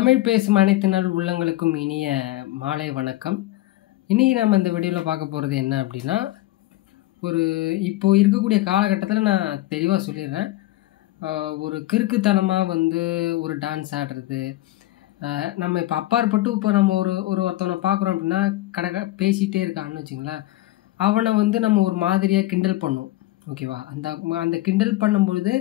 தமிழ் பேசும் அனைத்து நாள் உள்ளங்களுக்கும் இனிய மாலை வணக்கம். இன்றைக்கி நம்ம இந்த வீடியோவில் பார்க்க போகிறது என்ன அப்படின்னா, இப்போது இருக்கக்கூடிய காலகட்டத்தில் நான் தெளிவாக சொல்லிடுறேன். ஒரு கிறுக்குத்தனமாக ஒரு டான்ஸ் ஆடுறது, நம்ம இப்போ அப்பாற்பட்டு இப்போ நம்ம ஒருத்தவனை பார்க்குறோம் அப்படின்னா பேசிகிட்டே இருக்கான்னு வச்சுங்களேன், அவனை நம்ம ஒரு மாதிரியாக கிண்டல் பண்ணுவோம். ஓகேவா? அந்த கிண்டல் பண்ணும்பொழுது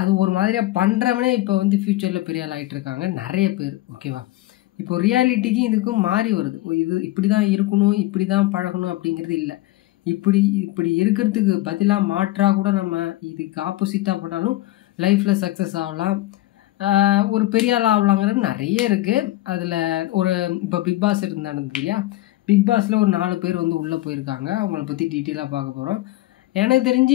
அது ஒரு மாதிரியாக பண்ணுறவனே இப்போ ஃப்யூச்சரில் பெரிய ஆள் ஆகிட்டு இருக்காங்க நிறைய பேர். ஓகேவா? இப்போ ரியாலிட்டிக்கு இதுக்கும் மாறி வருது. இது இப்படி தான் இருக்கணும், இப்படி தான் பழகணும் அப்படிங்கிறது இல்லை. இப்படி இருக்கிறதுக்கு பதிலாக மாற்றாக கூட நம்ம இதுக்கு ஆப்போசிட்டாக பண்ணாலும் லைஃப்பில் சக்ஸஸ் ஆகலாம், ஒரு பெரிய ஆள் ஆகலாங்கிறது நிறைய இருக்குது. அதில் இப்போ பிக் பாஸ் நடந்தது இல்லையா? பிக் பாஸில் ஒரு 4 பேர் உள்ளே போயிருக்காங்க. அவங்கள பற்றி டீட்டெயிலாக பார்க்க போகிறோம். எனக்கு தெரிஞ்சு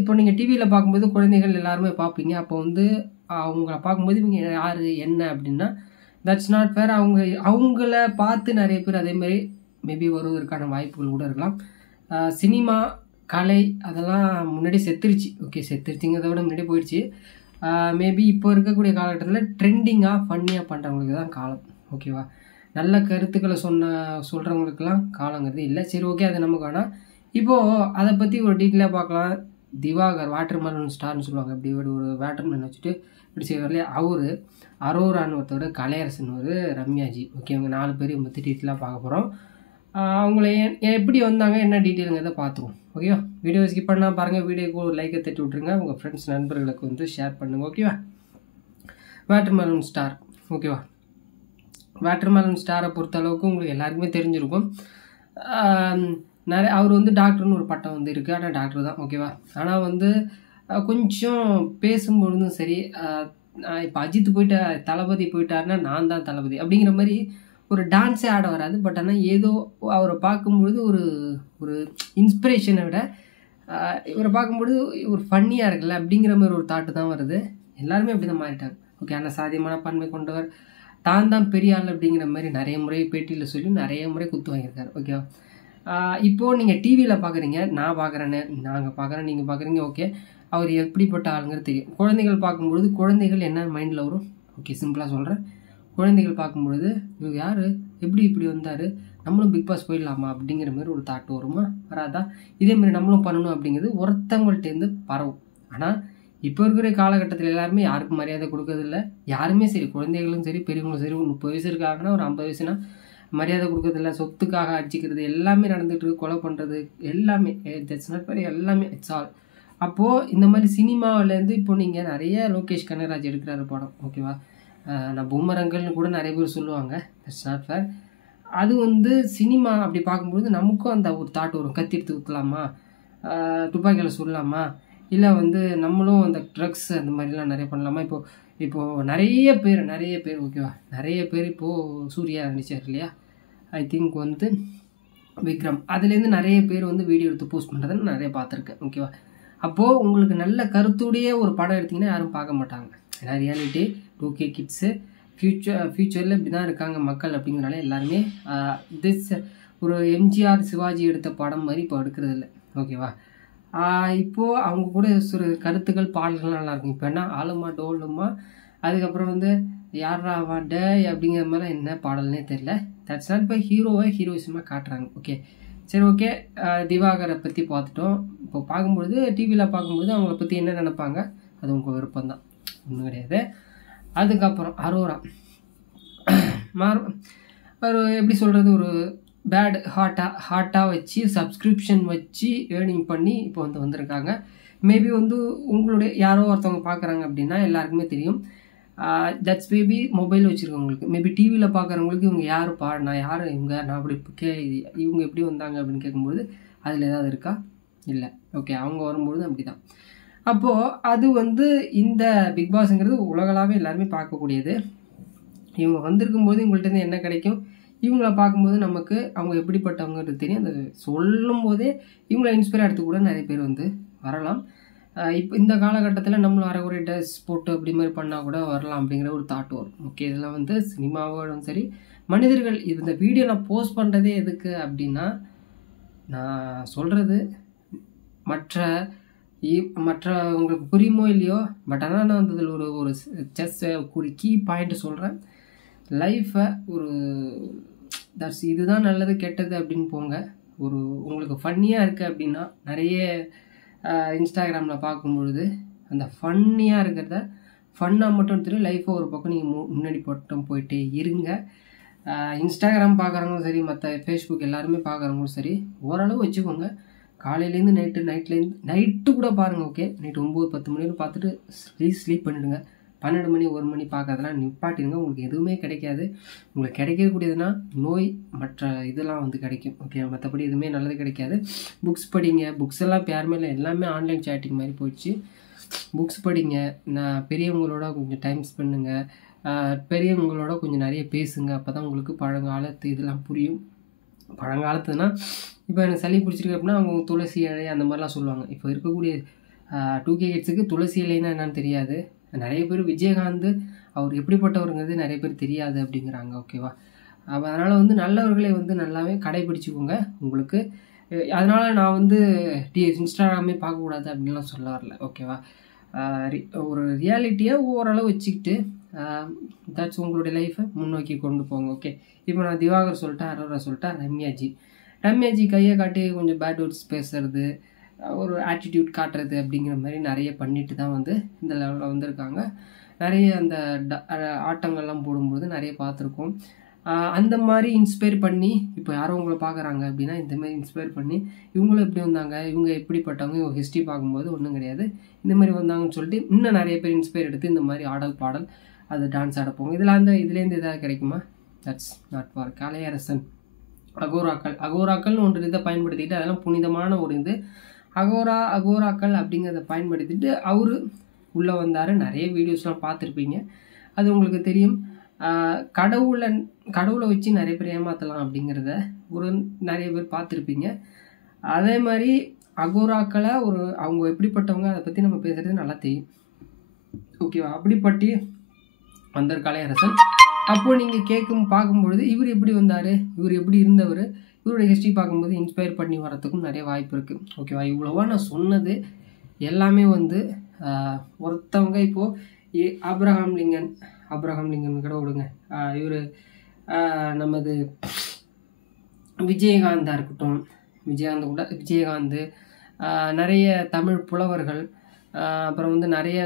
இப்போ நீங்கள் டிவியில் பார்க்கும்போது குழந்தைகள் எல்லாருமே பார்ப்பீங்க. அப்போ அவங்கள பார்க்கும்போது இவங்க யார் என்ன அப்படின்னா தட்ஸ் நாட் ஃபேர். அவங்கள பார்த்து நிறைய பேர் அதேமாதிரி மேபி வருவதற்கான வாய்ப்புகள் கூட இருக்கலாம். சினிமா கலை அதெல்லாம் முன்னாடி செத்துருச்சு. ஓகே, செத்துருச்சுங்கிறத விட முன்னாடி போயிடுச்சு. மேபி இப்போ இருக்கக்கூடிய காலகட்டத்தில் ட்ரெண்டிங்காக ஃபன்னியாக பண்ணுறவங்களுக்கு தான் காலம். ஓகேவா? நல்ல கருத்துக்களை சொல்கிறவங்களுக்கெல்லாம் காலங்கிறது இல்லை. சரி, ஓகே, அது நமக்கு வேணாம். இப்போது அதை பற்றி ஒரு டீட்டெயிலாக பார்க்கலாம். திவாகர் வாட்டர்மெலன் ஸ்டார்னு சொல்லுவாங்க. இப்படி ஒரு வாட்டர்மெலன் வச்சுட்டு இப்படி செய்வார் இல்லையா, அரோரான்னு ஒருத்தர், கலையரசன் ரம்யாஜி. ஓகே, அவங்க 4 பேரையும் பற்றி டீட்டெயிலாக பார்க்க போகிறோம். அவங்கள எப்படி வந்தாங்க என்ன டீட்டெயிலுங்கிறத பார்த்துருவோம். ஓகேவா? வீடியோ ஸ்கிப் பண்ணால் பாருங்கள். வீடியோக்கு ஒரு லைக்கை தட்டி விட்ருங்க. உங்கள் ஃப்ரெண்ட்ஸ் நண்பர்களுக்கு ஷேர் பண்ணுங்கள். ஓகேவா? Watermelon star. ஓகேவா? வாட்டர்மெலன் ஸ்டாரை பொறுத்த அளவுக்கு உங்களுக்கு எல்லாருக்குமே தெரிஞ்சிருக்கும். அவர் டாக்டர்னு ஒரு பட்டம் இருக்குது. ஆனால் டாக்டர் தான். ஓகேவா? ஆனால் கொஞ்சம் பேசும்பொழுதும் சரி, இப்போ அஜித் தளபதி போயிட்டாருன்னா நான் தான் தளபதி அப்படிங்கிற மாதிரி ஒரு டான்ஸே ஆட வராது. பட் ஆனால் ஏதோ அவரை பார்க்கும்பொழுது ஒரு இன்ஸ்பிரேஷனை விட இவரை பார்க்கும்பொழுது ஒரு ஃபன்னியாக இருக்குல்ல அப்படிங்கிற மாதிரி ஒரு தாட்டு தான் வருது. எல்லாருமே அப்படி தான் மாறிட்டாங்க. ஓகே, ஆனால் சாத்தியமான பன்மை கொண்டவர், தான் பெரிய ஆள் அப்படிங்கிற மாதிரி நிறைய முறை பேட்டியில் சொல்லி நிறைய முறை குத்து வாங்கியிருக்காரு. ஓகேவா? இப்போது நீங்கள் டிவியில் பார்க்குறீங்க, நான் பார்க்குறேன்னு, நாங்கள் பார்க்குறேன், நீங்கள் பார்க்குறீங்க. ஓகே, அவர் எப்படிப்பட்ட ஆளுங்கிறது தெரியும். குழந்தைகள் பார்க்கும்பொழுது குழந்தைகள் என்ன மைண்டில் வரும்? ஓகே, சிம்பிளாக சொல்கிறேன். குழந்தைகள் பார்க்கும்பொழுது இவர் யார், இப்படி வந்தார், நம்மளும் பிக் பாஸ் போயிடலாமா அப்படிங்கிற மாதிரி ஒரு தாட் வருமா? வராதா? இதேமாதிரி நம்மளும் பண்ணணும் அப்படிங்கிறது ஒருத்தவங்கள்ட்டேருந்து பரவும். ஆனால் இப்போ இருக்கிற காலகட்டத்தில் எல்லாருமே யாருக்கும் மரியாதை கொடுக்கறதில்ல. யாருமே சரி, குழந்தைகளும் சரி, பெரியவங்களும் சரி, 30 வயசு இருக்காங்கன்னா ஒரு 50 வயசுனா மரியாதை கொடுக்கறதில்ல, சொத்துக்காக அடிச்சிக்கிறது எல்லாமே நடந்துகிட்டு இருக்கு. கொலை பண்ணுறது எல்லாமே தட்ஸ் நாட் ஃபேர், எல்லாமே இட்ஸ் ஆல். அப்போது இந்த மாதிரி சினிமாவிலேருந்து இப்போ நீங்கள் நிறைய லோகேஷ் கனகராஜ் எடுக்கிறாரு படம். ஓகேவா? நான் பூமரங்கள்னு கூட நிறைய பேர் சொல்லுவாங்க. That's not fair. அது சினிமா அப்படி பார்க்கும்போது நமக்கும் அந்த ஒரு தாட் வரும். கத்தி எடுத்து ஊற்றலாமா, துப்பாக்கியில் சொல்லலாமா, இல்லை நம்மளும் அந்த ட்ரக்ஸ் அந்த மாதிரிலாம் நிறைய பண்ணலாமா? இப்போது நிறைய பேர் ஓகேவா, நிறைய பேர் இப்போது சூர்யா நடிச்சார் இல்லையா, ஐ திங்க் விக்ரம், அதுலேருந்து நிறைய பேர் வீடியோ எடுத்து போஸ்ட் பண்ணுறதுன்னு நிறைய பார்த்துருக்கேன். ஓகேவா? அப்போது உங்களுக்கு நல்ல கருத்துடைய ஒரு படம் எடுத்திங்கன்னா யாரும் பார்க்க மாட்டாங்க. ஏன்னா ரியாலிட்டி 2K கிட்ஸு ஃப்யூச்சரில் இப்படி தான் இருக்காங்க மக்கள் அப்படிங்கிறனால எல்லாருமே ஒரு எம்ஜிஆர் சிவாஜி எடுத்த படம் மாதிரி இப்போ எடுக்கிறது இல்லை. ஓகேவா? இப்போது அவங்க கூட சில கருத்துக்கள் பாடல்கள் நல்லாயிருக்கும். இப்போ என்ன ஆளுமா டோலுமா, அதுக்கப்புறம் யாரா டே அப்படிங்கிற மாதிரி என்ன பாடல்னே தெரில. தட்ஸ் நாட் பை ஹீரோயிசமாக காட்டுறாங்க. ஓகே, சரி, ஓகே. திவாகரை பற்றி பார்த்துட்டோம். இப்போ பார்க்கும்பொழுது டிவியில் பார்க்கும்போது அவங்கள பற்றி என்ன நினைப்பாங்க, அது உங்கள் விருப்பம்தான், ஒன்றும் கிடையாது. அதுக்கப்புறம் அரோரா எப்படி சொல்கிறது, ஒரு பேட் ஹாட்டாக வச்சு சப்ஸ்கிரிப்ஷன் வச்சு ஏர்னிங் பண்ணி இப்போ வந்திருக்காங்க. மேபி உங்களுடைய யாரோ ஒருத்தவங்க பார்க்குறாங்க அப்படின்னா எல்லாருக்குமே தெரியும். தட்ஸ் மேபி மொபைல் வச்சுருக்கவங்களுக்கு, மேபி டிவியில் பார்க்குறவங்களுக்கு இவங்க யார் பாடினா, யார் இவங்க, நான் அப்படி இவங்க எப்படி வந்தாங்க அப்படின்னு கேட்கும்போது அதில் ஏதாவது இருக்கா? இல்லை. ஓகே, அவங்க வரும்பொழுது அப்படி தான். அப்போது அது இந்த பிக் பாஸுங்கிறது உலகளாவே எல்லாருமே பார்க்கக்கூடியது. இவங்க வந்திருக்கும்போது இவங்கள்ட்ட என்ன கிடைக்கும், இவங்கள பார்க்கும்போது நமக்கு அவங்க எப்படிப்பட்டவங்கிறது தெரியும். அந்த சொல்லும் போதே இவங்கள இன்ஸ்பயர் எடுத்து கூட நிறைய பேர் வரலாம். இப்போ இந்த காலகட்டத்தில் நம்மளும் அரைகுறை ட்ரெஸ் போட்டு அப்படி மாதிரி பண்ணால் கூட வரலாம் அப்படிங்கிற ஒரு தாட் வரும். ஓகே, இதெல்லாம் சினிமாவோடும் சரி, மனிதர்கள் இந்த வீடியோ நான் போஸ்ட் பண்ணுறதே எதுக்கு அப்படின்னா, நான் சொல்கிறது மற்ற மற்ற உங்களுக்கு புரியுமோ இல்லையோ, பட் ஆனால் நான் வந்து இதில் ஒரு ஒரு ஒரு கீ பாயிண்ட் சொல்கிறேன். லைஃப்பை ஒரு இதுதான் நல்லது கெட்டது அப்படின்னு போங்க. உங்களுக்கு ஃபன்னியாக இருக்குது அப்படின்னா, நிறைய இன்ஸ்டாகிராமில் பார்க்கும்பொழுது அந்த ஃபன்னியாக இருக்கிறத ஃபன்னாக மட்டும் எடுத்துகிட்டு லைஃப்பை ஒரு பக்கம் நீங்கள் முன்னாடி போயிட்டே இருங்க. இன்ஸ்டாகிராம் பார்க்குறவங்களும் சரி, மற்ற ஃபேஸ்புக் எல்லாருமே பார்க்குறவங்களும் சரி, ஓரளவு வச்சுக்கோங்க. காலையிலேருந்து நைட்டு கூட பாருங்கள். ஓகே, நைட்டு 9-10 மணி வரைக்கும் பார்த்துட்டு ஸ்லீப் பண்ணிவிடுங்க. 12 மணி 1 மணி பார்க்கறதெல்லாம் நிப்பாட்டிடுங்க. உங்களுக்கு எதுவுமே கிடைக்காது. உங்களுக்கு கிடைக்கக்கூடியதுன்னா நோய், மற்ற இதெல்லாம் வந்து கிடைக்கும். ஓகே, மற்றபடி எதுவுமே நல்லது கிடைக்காது. புக்ஸ் படிங்க. புக்ஸ் எல்லாம் இப்போ யாருமே இல்லை, எல்லாமே ஆன்லைன் சேட்டிங் மாதிரி போயிடுச்சு. புக்ஸ் படிங்க. பெரியவங்களோட கொஞ்சம் டைம் ஸ்பெண்டுங்க. பெரியவங்களோட கொஞ்சம் நிறைய பேசுங்க. அப்போ தான் உங்களுக்கு பழங்காலத்து இதெல்லாம் புரியும். பழங்காலத்துனா இப்போ எனக்கு சளி பிடிச்சிருக்கு அப்படின்னா அவங்க துளசி இலை அந்த மாதிரிலாம் சொல்லுவாங்க. இப்போ இருக்கக்கூடிய 2K கிட்ஸுக்கு துளசி இலைன்னா என்னன்னு தெரியாது. நிறைய பேர் விஜயகாந்த் அவர் எப்படிப்பட்டவருங்கிறது நிறைய பேர் தெரியாது அப்படிங்கிறாங்க. ஓகேவா, அதனால் வந்து நல்லவர்களை வந்து நல்லாவே கடைபிடிச்சிக்கோங்க. உங்களுக்கு அதனால் நான் வந்து இன்ஸ்டாகிராமே பார்க்கக்கூடாது அப்படின்லாம் சொல்ல வரல. ஓகேவா, ஒரு ரியாலிட்டியை ஓரளவு வச்சுக்கிட்டு தட்ஸ் உங்களுடைய லைஃப்பை முன்னோக்கி கொண்டு போங்க. ஓகே, இப்போ நான் திவாகர் சொல்லிட்டேன், அரோரா சொல்லிட்டேன், ரம்யாஜி கையை காட்டி கொஞ்சம் பேட் வேர்ட்ஸ் பேசுறது, ஒரு ஆட்டிடியூட் காட்டுறது அப்படிங்கிற மாதிரி நிறைய பண்ணிட்டு தான் வந்து இந்த லெவலில் வந்திருக்காங்க. நிறைய அந்த ஆட்டங்கள்லாம் போடும்போது நிறைய பார்த்துருக்கோம். அந்த மாதிரி இன்ஸ்பயர் பண்ணி இப்போ யாரும் உங்களை பார்க்குறாங்க அப்படின்னா இந்த மாதிரி இன்ஸ்பயர் பண்ணி இவங்களும் எப்படி வந்தாங்க, இவங்க எப்படிப்பட்டவங்க, இவங்க ஹிஸ்ட்ரி பார்க்கும்போது ஒன்றும் கிடையாது, இந்த மாதிரி வந்தாங்கன்னு சொல்லிட்டு இன்னும் நிறைய பேர் இன்ஸ்பயர் எடுத்து இந்த மாதிரி ஆடல் பாடல் அது டான்ஸ் ஆடப்போங்க. இதுலேருந்து எதாவது கிடைக்குமா? That's not far. கலையரசன் அகோராக்கள்னு ஒன்று இதை பயன்படுத்திக்கிட்டு அதெல்லாம் புனிதமான ஒரு இது அகோராக்கள் அப்படிங்கிறத பயன்படுத்திட்டு அவர் உள்ளே வந்தார். நிறைய வீடியோஸ்லாம் பார்த்துருப்பீங்க, அது உங்களுக்கு தெரியும். கடவுளை வச்சு நிறைய பேர் ஏமாற்றலாம் அப்படிங்கிறத நிறைய பேர் பார்த்துருப்பீங்க. அதே மாதிரி அகோராக்களை அவங்க எப்படிப்பட்டவங்க அதை பற்றி நம்ம பேசுகிறது நல்லா தெரியும். ஓகேவா, அப்படிப்பட்டு வந்தார் கலையரசன். அப்போது நீங்கள் பார்க்கும்பொழுது இவர் எப்படி வந்தார், இவர் எப்படி இருந்தவர், இவருடைய ஹிஸ்ட்ரி பார்க்கும்போது இன்ஸ்பயர் பண்ணி வரத்துக்கும் நிறைய வாய்ப்பு இருக்குது. ஓகேவா, இவ்வளோவா நான் சொன்னது எல்லாமே வந்து ஒருத்தவங்க இப்போது ஆப்ரஹாம் லிங்கன் கூட விடுங்க, இவர் நமது விஜயகாந்தாக இருக்கட்டும், விஜயகாந்த் நிறைய தமிழ் புலவர்கள், அப்புறம் வந்து நிறைய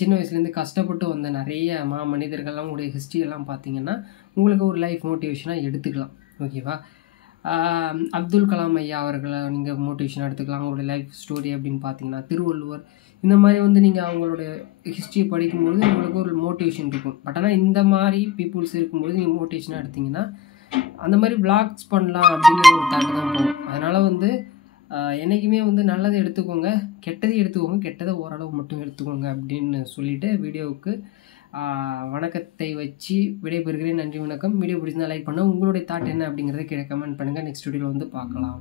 சின்ன வயசுலேருந்து கஷ்டப்பட்டு வந்த நிறைய மனிதர்கள்லாம் உங்களுடைய ஹிஸ்ட்ரியெல்லாம் பார்த்தீங்கன்னா உங்களுக்கு ஒரு லைஃப் மோட்டிவேஷனாக எடுத்துக்கலாம். ஓகேவா, அப்துல் கலாம் ஐயா அவர்களை நீங்கள் மோட்டிவேஷனாக எடுத்துக்கலாம். அவங்களுடைய லைஃப் ஸ்டோரி அப்படின்னு பார்த்தீங்கன்னா திருவள்ளுவர், இந்த மாதிரி வந்து நீங்கள் அவங்களுடைய ஹிஸ்ட்ரியை படிக்கும்போது உங்களுக்கு ஒரு மோட்டிவேஷன் இருக்கும். பட் ஆனால் இந்த மாதிரி பீப்புள்ஸ் இருக்கும்போது நீங்கள் மோட்டிவேஷனாக எடுத்திங்கன்னா அந்த மாதிரி விளாக்ஸ் பண்ணலாம் அப்படிங்கிற ஒரு தாட்டு தான் போகும். அதனால் வந்து என்றைக்குமே வந்து நல்லதை எடுத்துக்கோங்க, கெட்டதை எடுத்துக்கோங்க, கெட்டதை ஓரளவு மட்டும் எடுத்துக்கோங்க அப்படின்னு சொல்லிவிட்டு வீடியோவுக்கு வணக்கத்தை வச்சு விடைபெறுகிறேன். நன்றி, வணக்கம். வீடியோ பிடிச்சிருந்தா லைக் பண்ணுங்கள். உங்களுடைய தாட் என்ன அப்படிங்கிறத கீழே கமெண்ட் பண்ணுங்கள். நெக்ஸ்ட் வீடியோவில் வந்து பார்க்கலாம்.